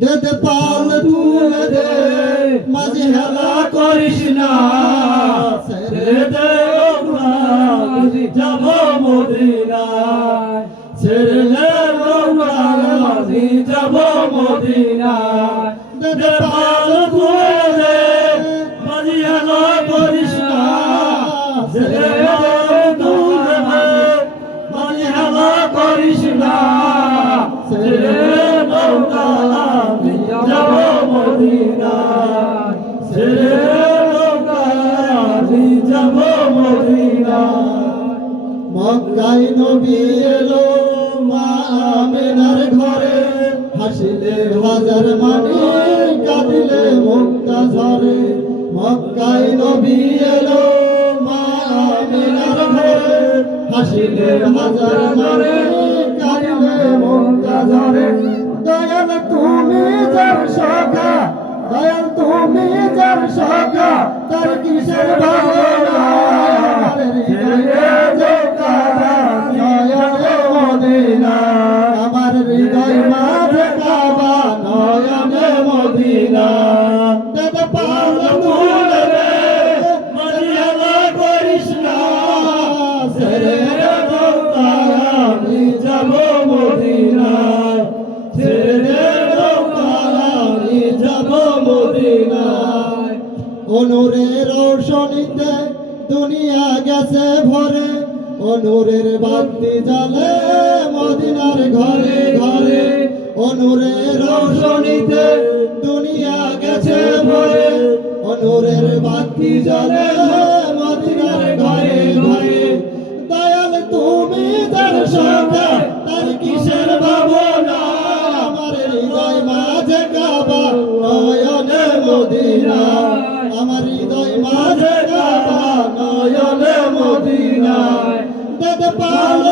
দে দে পাল তুলে দে মাঝে হেলা করিস না ছেড়ে দে মাঝি যাব মদিনায় ছেড়ে দে মাঝি যাব মদিনায় দে পাল তুলে দে মাঝে হেলা করিস না ছেড়ে দে তুলে দে মাঝে হেলা করিস না ছেড়ে যাব মদিনায় ছেড়ে যাব মদিনায় মক্কায় নবী এলো মা আমিনার ঘরে হাসিলে হাজার মানি কাঁদিলে মুক্তা ঝরে মক্কায় নবী এলো মা আমিনার ঘরে হাসিলে হাজার মানি কাঁদিলে মুক্তা ঝরে দয়াল তুমি যার সখা দয়াল তুমি যার সখা তার কিসের ভাবনা আমার হৃদয় মাঝে কাবা নয়নে মদিনা দাদা পাল তুলে রে মদিনা করিস না ছেড়ে আমি যাব মদিনা ছেড়ে আমি যাব মদিনায় অনুরের রৌশনীতে দুনিয়া গেছে ভরে অনুরের বাতি জ্বলে মদিনার ঘরে ঘরে অনুরের রৌশনীতে দুনিয়া গেছে ভরে অনুরের বাতি জ্বলে মদিনার ঘরে ঘরে দয়াল তুমি যার সখা তার কিসের ভাবনা আমার হৃদয় মাঝে কাবা নয়নে মদিনা আমার হৃদয় মাঝে কাবা নয়নে মদিনা দে পাল